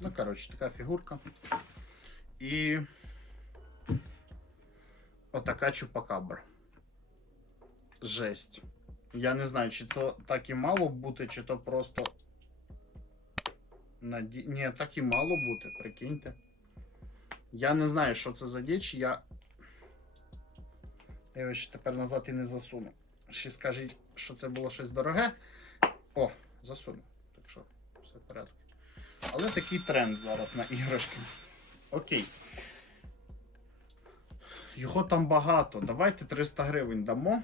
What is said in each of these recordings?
Ну, коротше, така фігурка. І отака чупакабра. Жесть. Я не знаю, чи це так і мало бути, чи то просто. Наді... Ні, так і мало бути, прикиньте. Я не знаю, що це за діч, я. Я його ще тепер назад і не засуну. Ще скажіть, що це було щось дороге. О, засуну. Так що, все в порядку. Але такий тренд зараз на іграшки. Окей. Його там багато. Давайте 300 гривень дамо.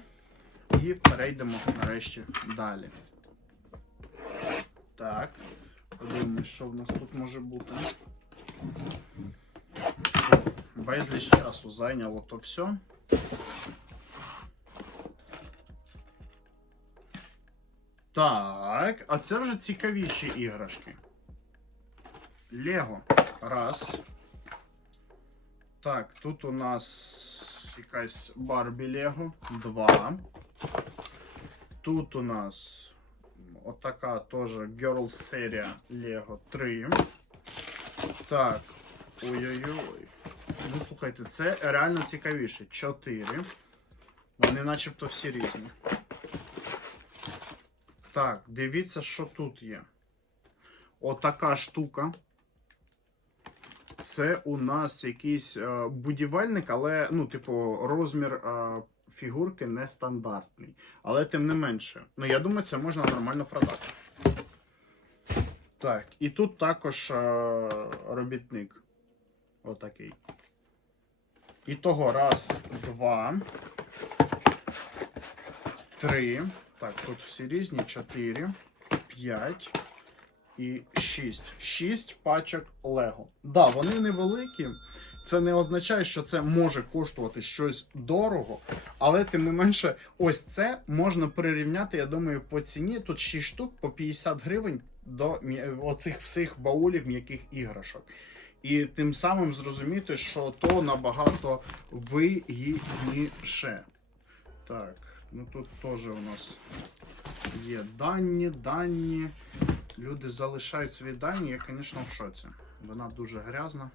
І перейдемо нарешті далі. Так. Подивимось, що в нас тут може бути. Безліч часу зайняло то все. Так, а це вже цікавіші іграшки. Лего. Раз. Так, тут у нас якась Барбі Лего. Два. Тут у нас отака теж Girl серія Лего 3. Так. Ой-ой-ой. Ну, слухайте, це реально цікавіше. 4. Вони начебто всі різні. Так, дивіться, що тут є. Отака штука. Це у нас якийсь е, будівельник, але, ну, типу, розмір е, фігурки нестандартний. Але тим не менше. Ну, я думаю, це можна нормально продати. Так, і тут також е, робітник. Отакий. І того раз, два, три. Так, тут всі різні. Чотири, п'ять і шість. Шість пачок Лего. Да, вони невеликі. Це не означає, що це може коштувати щось дорого, але тим не менше, ось це можна прирівняти, я думаю, по ціні. Тут 6 штук по 50 гривень до оцих всіх баулів м'яких іграшок. І тим самим зрозуміти, що то набагато вигідніше. Так, ну тут теж у нас є дані, дані. Люди залишають свої дані, я, звісно, в шоці. Вона дуже грязна.